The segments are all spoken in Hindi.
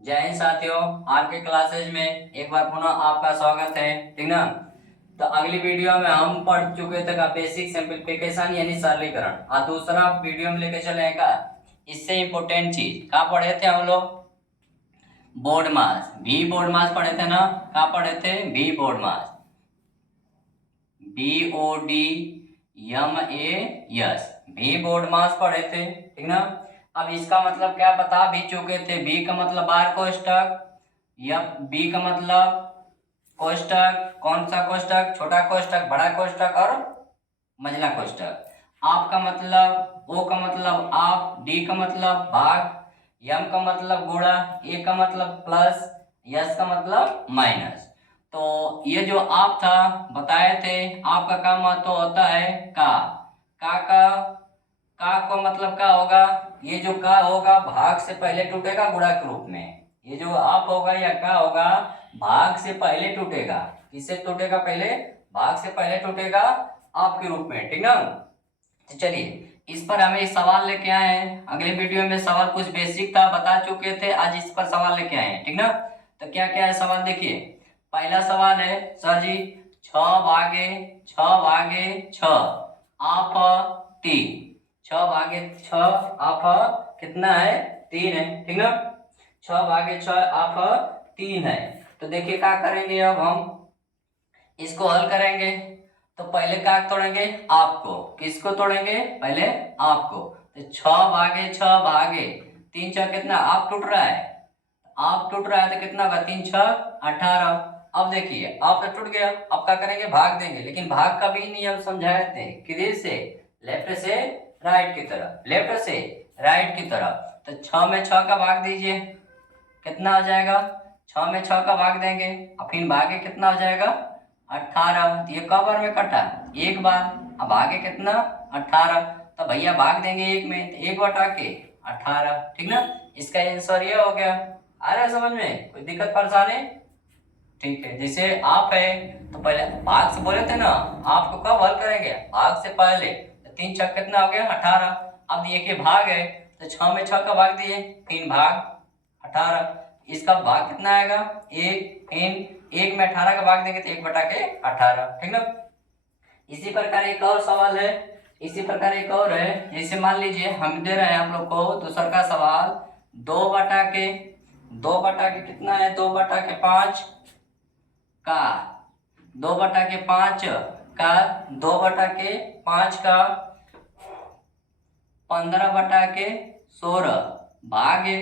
जय हिंद साथियों। आज के क्लासेज में एक बार पुनः आपका स्वागत है। ठीक ना। तो अगली वीडियो में हम पढ़ चुके थे का बेसिक सिंपलीफिकेशन यानी सरलीकरण। और दूसरा वीडियो में लेके चले का इससे इम्पोर्टेंट चीज कहाँ पढ़े थे हम लोग? बोर्ड मास। भी बोर्ड मास पढ़े थे ना। कहाँ पढ़े थे? भी बोर्ड मास, BODMAS, भी बोर्ड मास पढ़े थे। ठीक ना। अब इसका मतलब क्या बता भी चुके थे। बी का मतलब बार कोष्टक, या बी का मतलब कोष्टक। कौन सा कोष्टक? छोटा कोष्टक, बड़ा कोष्टक और मंझला कोष्टक। आप का मतलब, ओ का मतलब आप, डी का मतलब भाग, यम का मतलब गुणा, ए का मतलब प्लस, यस का मतलब माइनस। तो ये जो आप था बताए थे, आपका का महत्व होता है का। का को मतलब क्या होगा? ये जो का होगा भाग से पहले टूटेगा गुणा के रूप में। ये जो आप होगा या का होगा भाग से पहले टूटेगा। किससे टूटेगा? पहले भाग से पहले टूटेगा आपके रूप में। ठीक ना। तो चलिए इस पर हमें एक सवाल लेके आए हैं। अगले वीडियो में सवाल कुछ बेसिक था बता चुके थे, आज इस पर सवाल लेके आए हैं। ठीक ना। तो क्या क्या है सवाल देखिए। पहला सवाल है सर जी, 6 भागे 6 आप 3, 6 भागे 6 आप कितना है? 3 है। ठीक ना। 6 भागे 6 आप 3 है। तो देखिए क्या करेंगे, अब हम इसको हल करेंगे। तो पहले क्या तोड़ेंगे? आपको। किसको तोड़ेंगे? पहले आपको। तो 6 भागे 6 भागे 3 6 कितना? आप टूट रहा है। आप टूट रहा है तो कितना होगा? 3 6 18। अब देखिए आप तो टूट गया, अब क्या करेंगे? भाग देंगे। लेकिन भाग का भी नियम समझाए थे, किधर से? लेफ्ट से राइट की तरफ, लेफ्ट से राइट की तरफ। तो 6 में 6 का भाग दीजिए, कितना हो जाएगा? 6 में 6 का भाग देंगे और फिर भागे कितना हो जाएगा? 18। ये कब बार में कटा? एक बार। अब आगे कितना? 18। तो भैया भाग देंगे एक में, तो एक बटा के 18। ठीक ना। इसका आंसर ये हो गया। आ रहा है समझ में? कोई दिक्कत परेशानी? ठीक है। जैसे आप है तो पहले भाग से बोले थे ना, आपको कब हल करेंगे? भाग से पहले। तो 3 6 कितना हो गया? 18। अब देखिए भाग है तो 6 में 6 का भाग दिए, 3 भाग 18। इसका भाग कितना आएगा? एक। फिर एक में 18 का भाग देंगे तो 1 बटा के 18। ठीक ना। इसी प्रकार एक और सवाल है, इसी प्रकार एक और है। जैसे मान लीजिए हम दे रहे हैं आप लोग को दूसरा का सवाल, 2 बटा के कितना है? 2 बटा के 5 का, 2 बटा के 5 का, 2 बटा के 5 का 15 बटा के 16 भागे,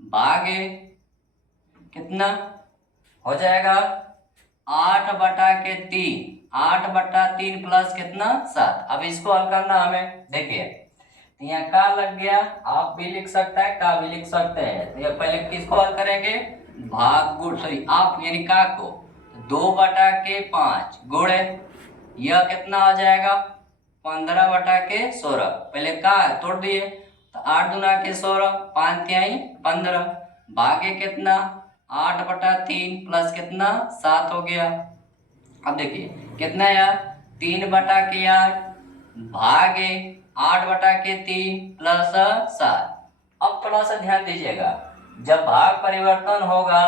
भागे कितना हो जाएगा? 8 बटा के 3, 8 बटा 3 प्लस कितना? 7। अब इसको हल करना हमें। देखिए तो यहाँ का लग गया, आप भी लिख सकता है, का भी लिख सकते हैं। तो ये पहले किसको हल करेंगे? भाग गुण, सॉरी आप यानी का को। 2 बटा के 5 गुणे यह कितना आ जाएगा? 15 बटा के 16। पहले का तोड़ दिए तो 8 दूना के 16, 5 तिहाई 15, भागे कितना? 8 बटा 3 प्लस कितना? 7 हो गया। अब देखिए कितना यार? 3 बटा के 8 भागे 8 बटा के 3 प्लस 7। अब थोड़ा सा ध्यान दीजिएगा, जब भाग परिवर्तन होगा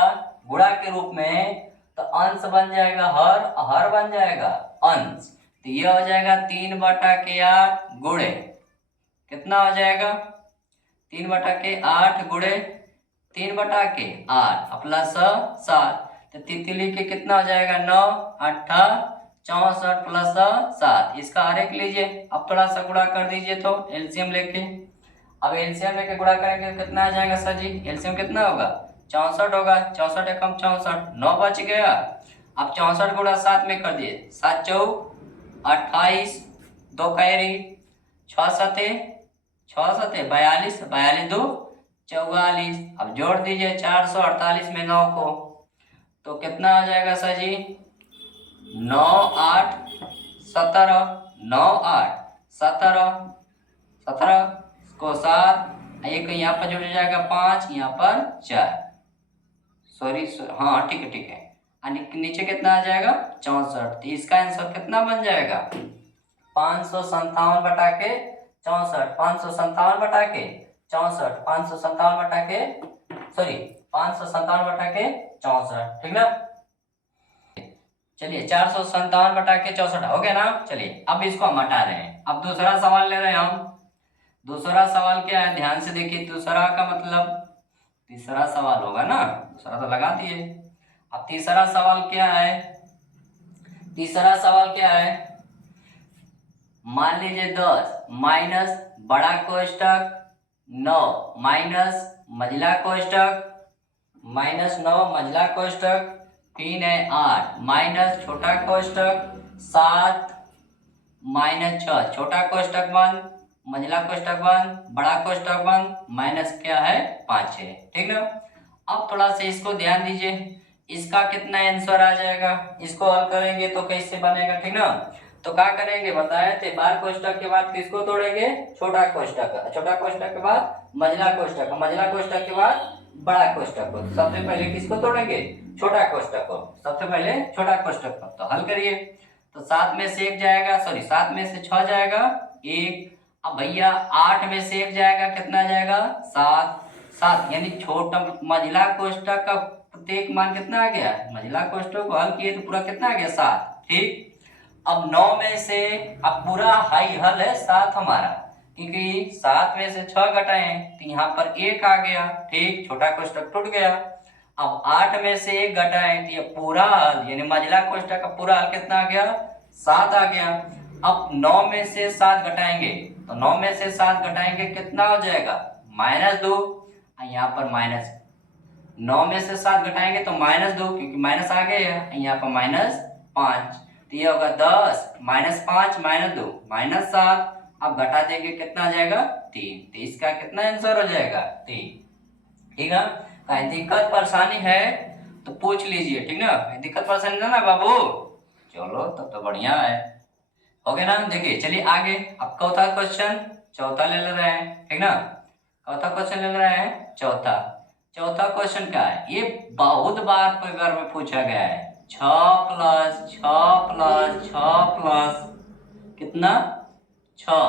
गुणा के रूप में तो अंश बन जाएगा हर, हर बन जाएगा अंश। तो ये हो जाएगा 3 बटा के 8 गुणे कितना हो जाएगा? 3 बटा के 8 गुणे 3 बटा के 8 प्लस 7। तो तितली के कितना हो जाएगा? 9 8 64 प्लस 7। इसका आरेख लीजिए। अब थोड़ा सा गुणा कर दीजिए तो एलसीएम लेके। अब एलसीएम लेके गुणा करेंगे तो कितना आ जाएगा सर जी? एलसीएम कितना होगा? 64 होगा। 64 एकम 64, 9 बच गया। अब 64 गुणा 7 में कर दिए, 7 चौक 28, 2 कैरी, 6 सते 42, 42 दो 44। अब जोड़ दीजिए 448 में 9 को, तो कितना आ जाएगा सर जी? 9 8 17, 9 8 17, 17 को 7, एक यहाँ पर जुड़ जाएगा 5, यहाँ पर 4, सॉरी हाँ ठीक है ठीक है। नीचे कितना आ जाएगा? 64। तो इसका आंसर कितना बन जाएगा? 557 बटा के 64, 557 बटा के 64, 557 बटा के सॉरी 557 बटा के 64, ठीक ना। चलिए 457 बटा के 64 हो गया ना। चलिए अब इसको हम हटा रहे हैं। अब दूसरा सवाल ले रहे हैं हम। दूसरा सवाल क्या है, ध्यान से देखिए। दूसरा का मतलब तीसरा सवाल होगा ना, दूसरा तो लगा दिए। अब तीसरा सवाल क्या है, तीसरा सवाल क्या है, मान लीजिए 10 माइनस बड़ा कोष्टक 9 माइनस मझला कोष्टक माइनस 9 मझला कोष्टक, फिर है 8 माइनस छोटा कोष्टक 7 माइनस 6 छोटा कोष्टक बंद मझला कोष्टक बंद बड़ा कोष्टक बंद माइनस क्या है 5 है, ठीक ना। अब थोड़ा सा इसको ध्यान दीजिए, इसका कितना आंसर आ जाएगा, इसको हल करेंगे तो कैसे बनेगा, ठीक ना। तो क्या करेंगे बताए थे, बार कोष्टक के बाद किसको तोड़ेंगे, छोटा कोष्टक, छोटा कोष्टक के बाद मझला कोष्टक, मझला कोष्टक के बाद बड़ा कोष्टक को। सबसे पहले किसको तोड़ेंगे, छोटा कोष्टक को, सबसे पहले छोटा कोष्टक को। तो हल करिए, तो 7 में से 1 जाएगा, सॉरी 7 में से 6 जाएगा 1। अब भैया 8 में से 1 जाएगा, कितना जाएगा 7, 7 यानी छोटा मझला कोष्टक का प्रत्येक मान कितना आ गया, मझला कोष्टक को हल किए तो पूरा कितना आ गया 7, ठीक। अब 9 में से, अब पूरा हाई हल है 7 हमारा, क्योंकि 7 में से 6 घटाए तो यहाँ पर 1 आ गया, ठीक, छोटा कोष्टक टूट गया। अब 8 में से 1 घटाए तो ये पूरा हल यानी मझला कोष्टक का पूरा हल कितना आ गया 7 आ गया। अब 9 में से 7 घटाएंगे तो 9 में से 7 घटाएंगे कितना हो जाएगा -2, यहाँ पर माइनस 9 में से 7 घटाएंगे तो -2 क्योंकि माइनस आ गया है, यहाँ पर -5 तो ये होगा 10 -5 -2 -7। अब घटा देंगे कितना आ जाएगा 3, तो इसका कितना आंसर हो जाएगा 3, ठीक है। कहीं दिक्कत परेशानी है तो पूछ लीजिए, ठीक ना, कहीं दिक्कत परेशानी ना बाबू। चलो तब तो बढ़िया है, हो गया ना। देखिए चलिए आगे, अब चौथा क्वेश्चन, चौथा ले रहे हैं, ठीक ना, चौथा क्वेश्चन ले रहे हैं। चौथा क्वेश्चन क्या है, ये बहुत बार पेपर में पूछा गया है, 6 प्लस 6 प्लस 6 प्लस कितना 6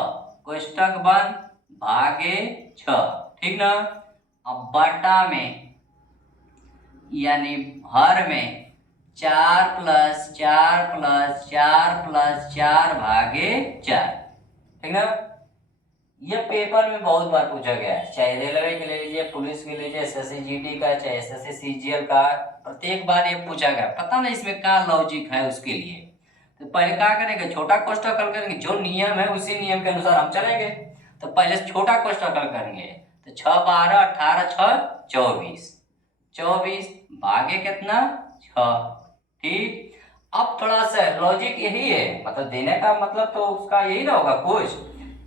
कोष्टक बंद भागे 6, ठीक ना। अब बटा में यानी हर में 4 प्लस 4 प्लस 4 प्लस 4 भागे 4, ठीक ना। यह पेपर में बहुत बार पूछा गया है, चाहे रेलवे के ले लीजिए, पुलिस के लीजिए, एसएससी जीडी का, चाहे एसएससी सीजीएल का, प्रत्येक बार ये पूछा गया। पता नहीं इसमें क्या लॉजिक है उसके लिए। तो पहले क्या करेंगे, छोटा कोष्टक हल करेंगे, जो नियम है उसी नियम के अनुसार हम चलेंगे। तो पहले छोटा कोष्टक हल करेंगे, तो 6 12 18 6 24, 24 भागे कितना 6, ठीक। अब थोड़ा सा लॉजिक यही है, मतलब देने का मतलब तो उसका यही ना होगा कुछ।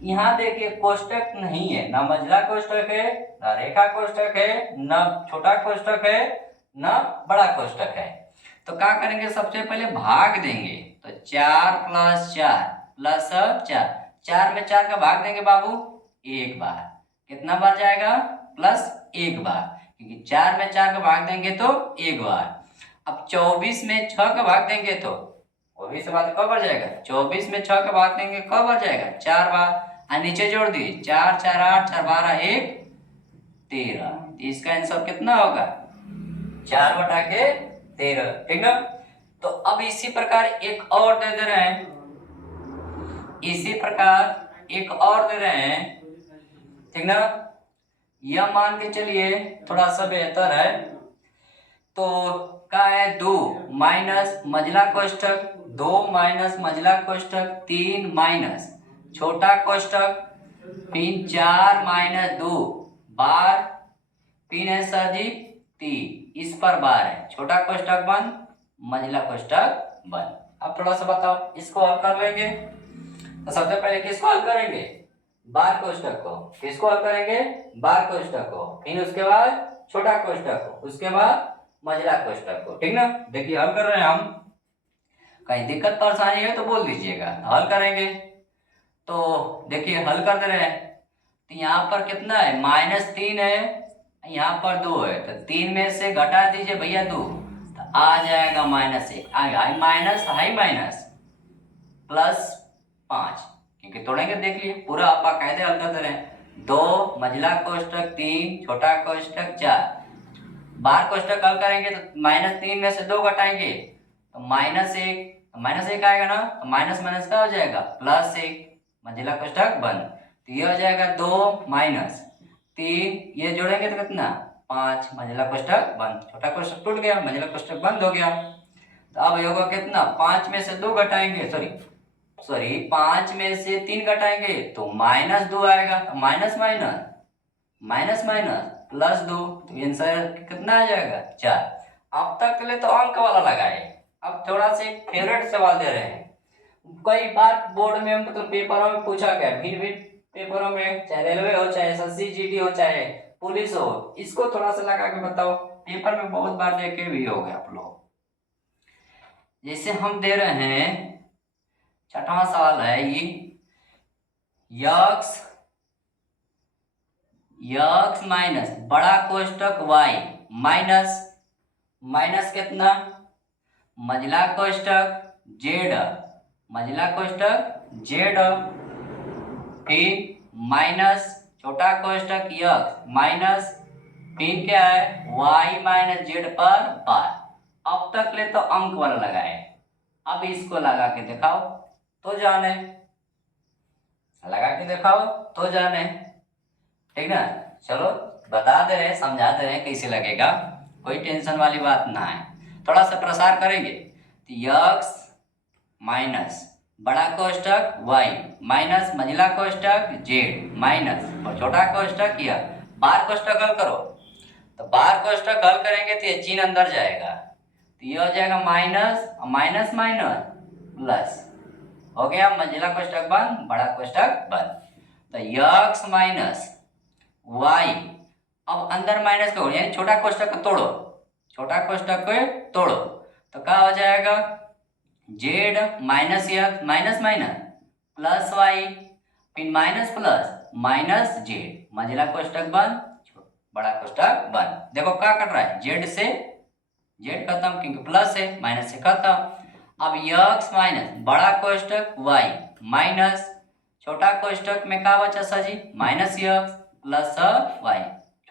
यहाँ देखिए कोष्टक नहीं है, ना मझला कोष्टक है, ना रेखा कोष्टक है, ना छोटा कोष्टक है, ना बड़ा कोष्टक है। तो क्या करेंगे, सबसे पहले भाग देंगे, तो 4 प्लस 4 प्लस 4, 4 में 4 का भाग देंगे बाबू 1 बार, कितना बार जाएगा प्लस 1 बार, क्योंकि 4 में 4 का भाग देंगे तो 1 बार। अब 24 में 6 का भाग देंगे तो 24 बार कब बार जाएगा, 24 में 6 का भाग देंगे कब बार जाएगा 4 बार, और नीचे जोड़ दिए 4 4 8 4 12 1 13, इसका आंसर कितना होगा 4 बटा के 13, ठीक ना। तो अब इसी प्रकार एक और दे रहे हैं, इसी प्रकार एक और दे रहे हैं, ठीक ना। यह मान के चलिए थोड़ा सा बेहतर है, तो क्या है 2 माइनस मझला कोष्टक 2 माइनस मझला कोष्टक 3 माइनस छोटा कोष्टक, फिर 4 माइनस 2 बार, फिर है सर जी 3, इस पर बार है, छोटा कोष्टक बंद मझला कोष्टक बंद। अब थोड़ा सा बताओ, इसको हल कर लेंगे। तो सबसे पहले किसको हल करेंगे, बार कोष्टक को, किसको हल करेंगे बार कोष्टक को, फिर उसके बाद छोटा कोष्टक को, उसके बाद मझला कोष्टक को, ठीक ना। देखिए हल कर रहे हैं हम, कहीं दिक्कत परेशानी है तो बोल दीजिएगा, हल करेंगे। तो देखिए हल कर दे रहे हैं, तो यहाँ पर कितना है -3 है, यहाँ पर 2 है, तो 3 में से घटा दीजिए भैया 2, तो आ जाएगा -1, हाई माइनस +5, क्योंकि तोड़ेंगे, देख लिए पूरा आप बाकायदे हल कर दे रहे हैं। 2 मझिला कोष्टक 3 छोटा कोष्टक 4। बाहर कोष्टक हल करेंगे तो -3 में से 2 घटाएंगे तो -1, -1 आएगा ना, तो माइनस माइनस का हो जाएगा +1, मझिला कोष्टक बंद। तो ये हो जाएगा 2 माइनस 3, ये जोड़ेंगे तो कितना 5, मझिला कोष्टक बंद। छोटा कोष्टक टूट गया, मझिला कोष्टक बंद हो गया। तो अब ये होगा कितना, 5 में से 2 घटाएंगे, सॉरी 5 में से 3 घटाएंगे तो -2 आएगा। तो माइनस माइनस माइनस माइनस +2, तो आंसर कितना आ जाएगा 4। अब तक के लिए तो अंक वाला लगाए, अब थोड़ा सा एक फेवरेट सवाल दे रहे हैं। कई बार बोर्ड में मतलब पेपरों में पूछा गया, फिर भी पेपरों में चाहे रेलवे हो, चाहे एसएससी जीडी हो, चाहे पुलिस हो, इसको थोड़ा सा लगा के बताओ। पेपर में बहुत बार देखे भी हो गए आप लोग। जैसे हम दे रहे हैं 6वां सवाल है ये, यक्स माइनस बड़ा कोष्टक वाई माइनस कितना, मझिला कोष्टक जेड, मझिला कोष्टक जेड, फिर माइनस छोटा कोष्टक यक्स माइनस, फिर क्या है वाई माइनस जेड पर बार। अब तक ले तो अंक वाला लगाए, अब इसको लगा के दिखाओ तो जाने, लगा के दिखाओ तो जाने, ठीक ना। चलो बता दे रहे, समझा दे रहे कैसे लगेगा, कोई टेंशन वाली बात ना है। थोड़ा सा प्रसार करेंगे तो यक्स माइनस बड़ा कोष्टक वाई माइनस मझिला कोष्टक जेड माइनस और छोटा कोष्टक यह। बार कोष्टक हल करो, तो बार कोष्टक हल करेंगे तो ये चिन्ह अंदर जाएगा, तो ये हो जाएगा माइनस माइनस माइनस प्लस, हो गया मझिला कोष्टक बंद, बड़ा कोष्टक बंद। तो यक्स माइनस वाई, अब अंदर माइनस करो यानी छोटा कोष्टक को तोड़ो, छोटा कोष्टक को तोड़ो तो क्या हो जाएगा z minus x minus minus plus y, फिर माइनस प्लस माइनस जेड, मझिला कोष्टक बंद, बड़ा कोष्टक बंद। देखो क्या कट रहा है, जेड से जेड खत्म क्योंकि प्लस है, माइनस से खत्म। अब यक्स माइनस बड़ा कोष्टक वाई माइनस छोटा कोष्टक में क्या बचा सर जी माइनस यक्स प्लस वाई,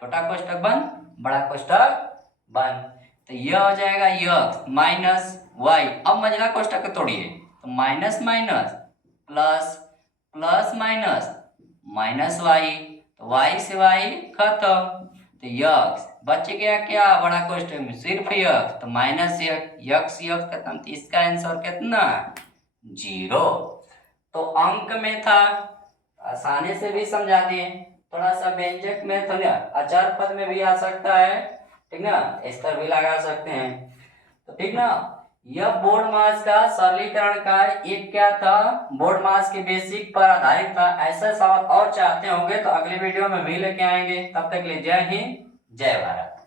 छोटा कोष्टक बंद, बड़ा कोष्टक बंद। तो यह हो जाएगा यक्स माइनस वाई। अब मझिला कोष्टक को तोड़िए तो minus minus plus plus minus minus y, तो वाई से वाई खत्म। तो यक्स बच गया क्या बड़ा कोष्टक में सिर्फ यक्स, तो माइनस यक्स खत्म। तो इसका आंसर कितना 0। तो अंक में था, आसानी से भी समझा दिए। थोड़ा सा व्यंजक में तो अचार पद में भी आ सकता है, ठीक ना, इस पर भी लगा सकते हैं। तो ठीक ना, यह बोर्ड मास का सरलीकरण का एक क्या था, बोर्ड मास के बेसिक पर आधारित था। ऐसा सवाल और चाहते होंगे तो अगले वीडियो में भी लेके आएंगे। तब तक के लिए जय हिंद जय भारत।